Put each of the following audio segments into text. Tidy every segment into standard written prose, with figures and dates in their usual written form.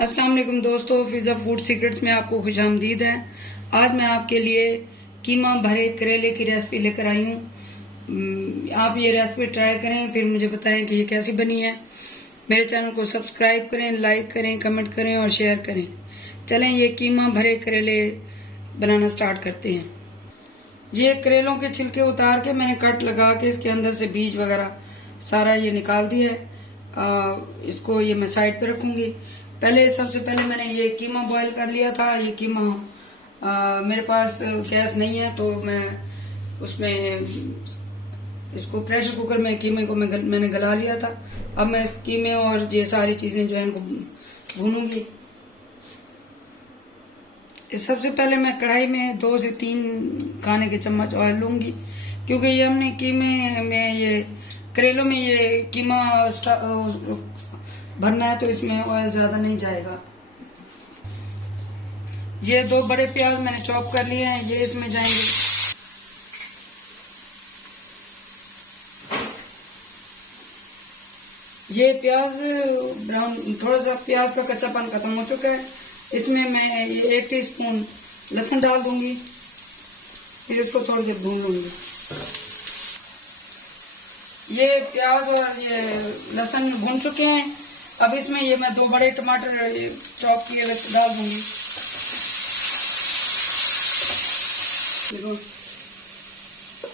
अस्सलाम वालेकुम दोस्तों, फिजा फूड सीक्रेट्स में आपको खुशामदीद है। आज मैं आपके लिए कीमा भरे करेले की रेसिपी लेकर आई हूँ। आप ये रेसिपी ट्राई करें, फिर मुझे बताएं कि ये कैसी बनी है। मेरे चैनल को सब्सक्राइब करें, लाइक करें, कमेंट करें और शेयर करें। चलें ये कीमा भरे करेले बनाना स्टार्ट करते हैं। ये करेलों के छिलके उतार के मैंने कट लगा के इसके अंदर से बीज वगैरह सारा ये निकाल दिया है। इसको ये मैं साइड पे रखूंगी। सबसे पहले मैंने ये कीमा बॉईल कर लिया था। ये कीमा मेरे पास गैस नहीं है तो मैं उसमें इसको प्रेशर कुकर में कीमे को मैंने गला लिया था। अब मैं कीमे और ये सारी चीजें जो है इनको भूनूंगी। सबसे पहले मैं कढ़ाई में 2 से 3 खाने के चम्मच ऑयल लूंगी, क्योंकि ये हमने कीमे में ये करेलों में ये कीमा भरना है तो इसमें ऑयल ज्यादा नहीं जाएगा। ये 2 बड़े प्याज मैंने चॉप कर लिए हैं, ये इसमें जाएंगे। ये प्याज ब्राउन, थोड़ा सा प्याज का कच्चापन खत्म हो चुका है। इसमें मैं ये 1 टीस्पून लहसुन डाल दूंगी, फिर इसको थोड़ी देर भून लूंगी। ये प्याज और ये लहसुन भून चुके हैं। अब इसमें ये मैं 2 बड़े टमाटर चॉप किए डाल दूंगी।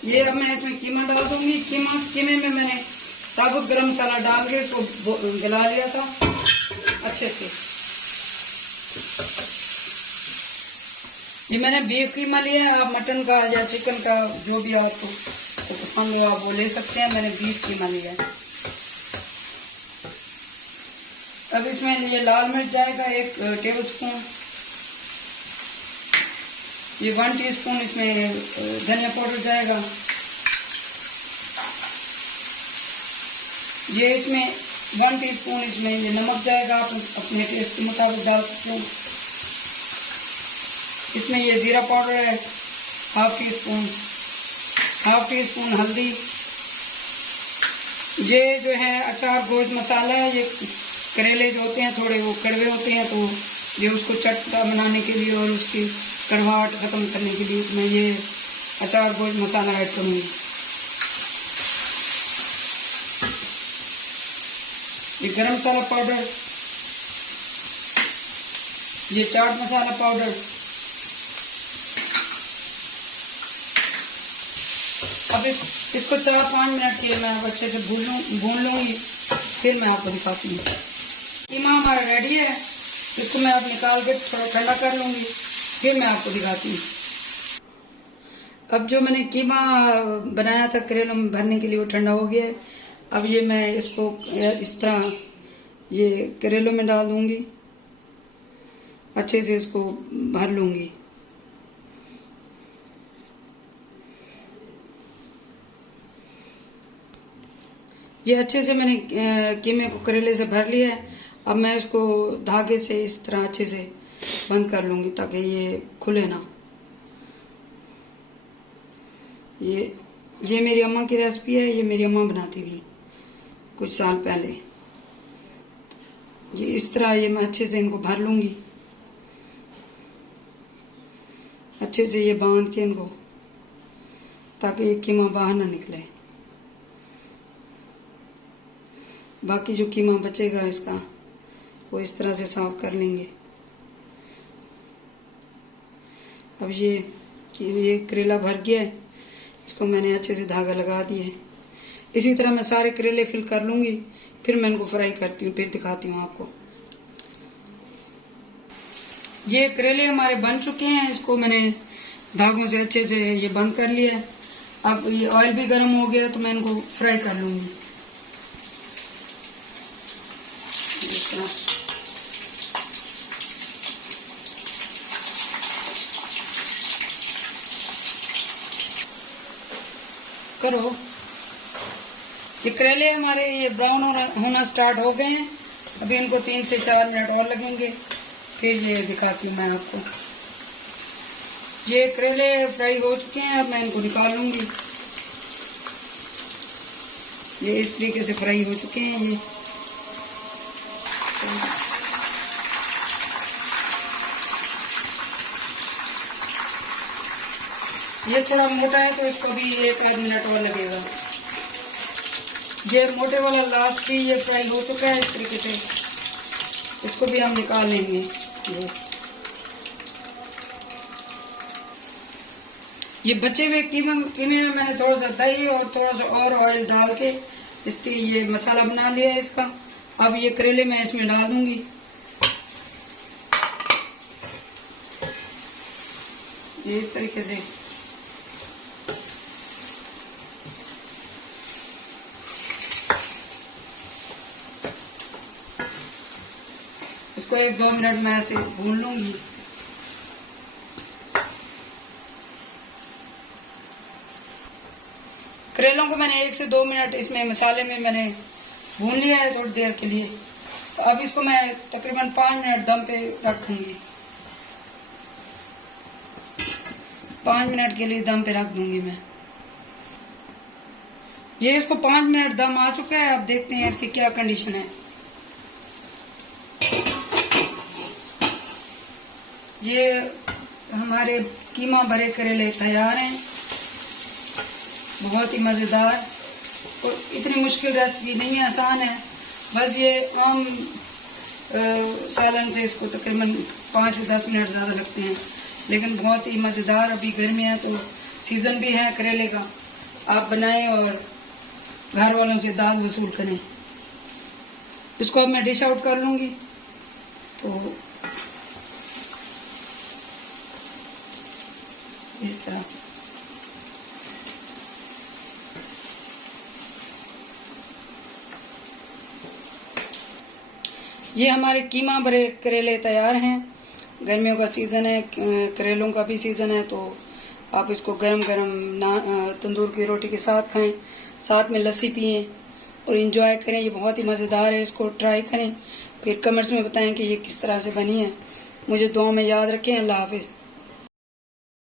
ये अब मैं इसमें कीमा डाल दूंगी। कीमे में मैंने साबुत गरम मसाला डाल के इसको गला लिया था अच्छे से। ये मैंने बीफ कीमा लिया है, आप मटन का या चिकन का जो भी आपको पसंद हो आप वो ले सकते हैं। मैंने बीफ कीमा लिया है। अब इसमें ये लाल मिर्च जाएगा 1 टेबल स्पून। ये 1 टीस्पून इसमें धनिया पाउडर जाएगा। ये इसमें 1 टीस्पून इसमें ये नमक जाएगा, आप अपने टेस्ट के मुताबिक डाल सकते हैं। इसमें ये जीरा पाउडर है हाफ टी स्पून हल्दी। ये जो है अचार गोश्त मसाला है। ये करेले जो होते हैं थोड़े वो कड़वे होते हैं, तो ये उसको चटपटा बनाने के लिए और उसकी कड़वाहट खत्म करने के लिए मैं ये अचार गोश्त मसाला ऐड करूंगी। ये गरम मसाला पाउडर, ये चाट मसाला पाउडर। अब इसको 4-5 मिनट के मैं अच्छे से भून लूंगी, फिर मैं आपको दिखाती हूँ। कीमा हमारा रेडी है, इसको मैं अब निकाल के थोड़ा ठंडा कर लूंगी, फिर मैं आपको दिखाती हूँ। अब जो मैंने कीमा बनाया था करेलों में भरने के लिए वो ठंडा हो गया है। अब ये मैं इसको इस तरह ये करेलों में डाल दूंगी, अच्छे से इसको भर लूंगी। ये अच्छे से मैंने कीमे को करेले से भर लिया है। अब मैं इसको धागे से इस तरह अच्छे से बंद कर लूंगी ताकि ये खुले ना। ये मेरी अम्मा की रेसिपी है। ये मेरी अम्मा बनाती थी कुछ साल पहले। ये इस तरह ये मैं अच्छे से इनको भर लूंगी, अच्छे से ये बांध के इनको, ताकि ये कीमा बाहर ना निकले। बाकी जो कीमा बचेगा इसका वो इस तरह से साफ कर लेंगे। अब ये करेला भर गया है, इसको मैंने अच्छे से धागा लगा दिया है। इसी तरह मैं सारे करेले फिल कर लूंगी, फिर मैं इनको फ्राई करती हूँ, फिर दिखाती हूँ आपको। ये करेले हमारे बन चुके हैं, इसको मैंने धागों से अच्छे से ये बंद कर लिया है। अब ये ऑयल भी गर्म हो गया तो मैं इनको फ्राई कर लूंगी। करो। ये करेले हमारे ये ब्राउन होना स्टार्ट हो गए हैं। अभी इनको 3 से 4 मिनट और लगेंगे, फिर ये दिखाती हूँ मैं आपको। ये करेले फ्राई हो चुके हैं, अब मैं इनको निकाल लूंगी। ये इस तरीके से फ्राई हो चुके हैं। ये ये थोड़ा मोटा है तो इसको भी 1 आध मिनट और लगेगा। ये मोटे वाला लास्ट भी ये फ्राई हो चुका है इस तरीके से, इसको भी हम निकाल लेंगे। ये बचे हुए कीमे में मैंने थोड़ा सा दही और थोड़ा सा और ऑयल डाल के इसकी ये मसाला बना लिया है इसका। अब ये करेले मैं इसमें डाल दूंगी। ये इस तरीके से इसको 1-2 मिनट में ऐसे भून लूंगी। करेलों को मैंने 1 से 2 मिनट इसमें मसाले में मैंने भून लिया है थोड़ी देर के लिए। तो अब इसको मैं तकरीबन 5 मिनट दम पे रखूंगी। 5 मिनट के लिए दम पे रख दूंगी मैं। ये इसको 5 मिनट दम आ चुका है। अब देखते हैं इसकी क्या कंडीशन है। ये हमारे कीमा भरे करेले तैयार हैं, बहुत ही मजेदार। और इतनी मुश्किल रेसिपी नहीं है, आसान है। बस ये आम सालन से इसको तकरीबन 5 से 10 मिनट ज़्यादा लगते हैं, लेकिन बहुत ही मज़ेदार। अभी गर्मी है तो सीज़न भी है करेले का। आप बनाएं और घर वालों से दाद वसूल करें। इसको अब मैं डिश आउट कर लूँगी। तो इस तरह ये हमारे कीमा भरे करेले तैयार हैं। गर्मियों का सीज़न है, करेलों का भी सीज़न है, तो आप इसको गरम गरम तंदूर की रोटी के साथ खाएं, साथ में लस्सी पिएं और इंजॉय करें। ये बहुत ही मज़ेदार है, इसको ट्राई करें। फिर कमेंट्स में बताएं कि ये किस तरह से बनी है। मुझे दुआ में याद रखें। अल्लाह हाफिज़।